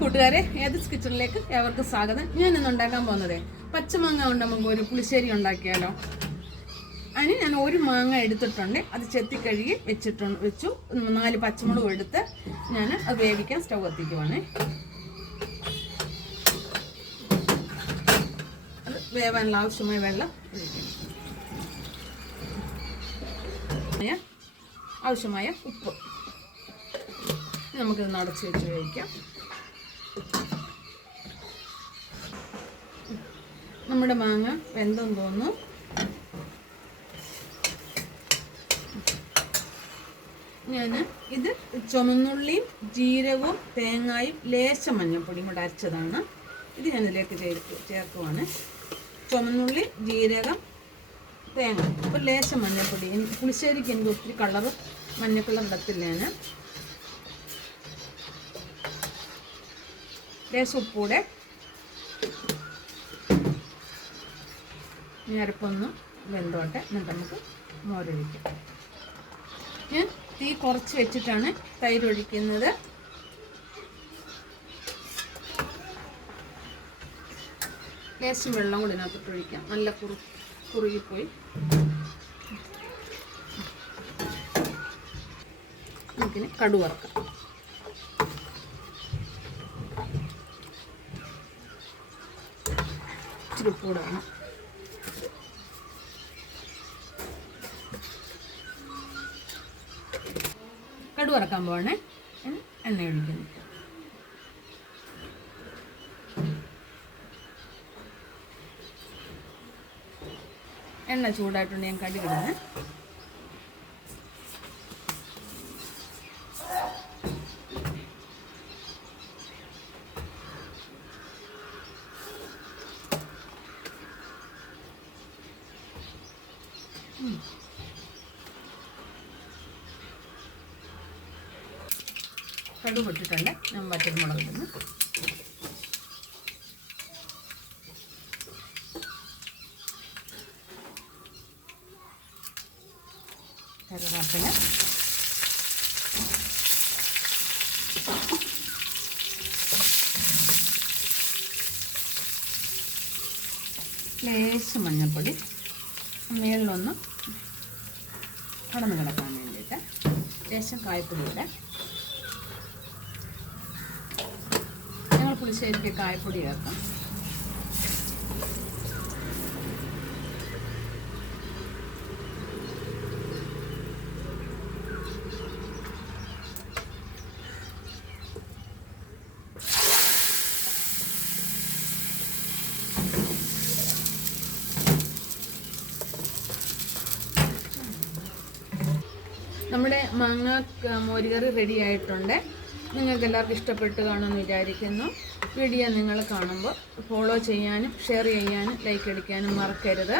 കൂട്ടുകാരെ, ഏതസ് കിച്ചണിലേക്ക് ഏവർക്കും സ്വാഗതം. ഞാൻ ഇന്ന് ഉണ്ടാക്കാൻ പോകുന്നത് പച്ചമാങ്ങ കൊണ്ട് നമുക്ക് ഒരു പുളിശ്ശേരി ഉണ്ടാക്കിയാലോ. അതിന് ഞാൻ ഒരു മാങ്ങ എടുത്തിട്ടുണ്ട്, അത് ചെത്തി കഴുകി വെച്ചു. 4 പച്ചമുളക് എടുത്ത് ഞാൻ അത് വേവിക്കാൻ സ്റ്റൗ കത്തിക്കുവാണ്. അത് വേവാനുള്ള ആവശ്യമായ വെള്ളം ഒഴിക്കണം, ആവശ്യമായ ഉപ്പ്. നമുക്കിത് അടച്ച് വെച്ച് വേവിക്കാം. നമ്മുടെ മാങ്ങ വെന്തെന്ന് തോന്നുന്നു. ഞാൻ ഇത് ചുമന്നുള്ളിയും ജീരകവും തേങ്ങായും ലേശം മഞ്ഞൾപ്പൊടിയും കൂടെ അരച്ചതാണ്. ഇത് ഞാൻ ഇതിലേക്ക് ചേർക്കുവാണ്. ചുമന്നുള്ളി, ജീരകം, തേങ്ങ, ഒരു ലേശം മഞ്ഞൾപ്പൊടി. പുളിശ്ശേരിക്ക് എനിക്ക് ഒത്തിരി മഞ്ഞ കളർ ഇടത്തില്ല. ഞാൻ ലേശം ഉപ്പൂടെ ഞരപ്പൊന്ന് വെന്തോട്ടെ, എന്നിട്ട് നമുക്ക് മോരൊഴിക്കാം. ഞാൻ തീ കുറച്ച് വെച്ചിട്ടാണ് തൈര് ഒഴിക്കുന്നത്. ലേശം വെള്ളം കൂടി ഇതിനകത്തോട്ട് ഒഴിക്കാം. നല്ല കുറുകിപ്പോയി. നമുക്കിനി കടു വറക്കാം. ഇച്ചിരി ഉപ്പ് കൂടെ വേണം. കടു വറക്കാൻ പോവാണേ. എണ്ണ ഒഴിക്കുന്നു. എണ്ണ ചൂടായിട്ടുണ്ട്. ഞാൻ കടുക് ഇടുന്നത്. കടുക് പൊട്ടിട്ടുണ്ട്. ഞാൻ വറ്റൽമുളക് ഇടുന്നു. കറിവേപ്പില, ലേശം മഞ്ഞൾപ്പൊടി, മേളിലൊന്ന് കടന്ന് കിടക്കാൻ വേണ്ടിയിട്ട് ലേശം കായപ്പൊടി ഇടാം. ഞങ്ങൾ പുളിശ്ശേരിക്ക് കായപ്പൊടി ചേർക്കാം. നമ്മുടെ മാങ്ങ മോരുകറി റെഡി ആയിട്ടുണ്ട്. നിങ്ങൾക്ക് എല്ലാവർക്കും ഇഷ്ടപ്പെട്ട് കാണുമെന്ന് വിചാരിക്കുന്നു. വീഡിയോ നിങ്ങൾ കാണുമ്പോൾ ഫോളോ ചെയ്യാനും ഷെയർ ചെയ്യാനും ലൈക്ക് അടിക്കാനും മറക്കരുത്.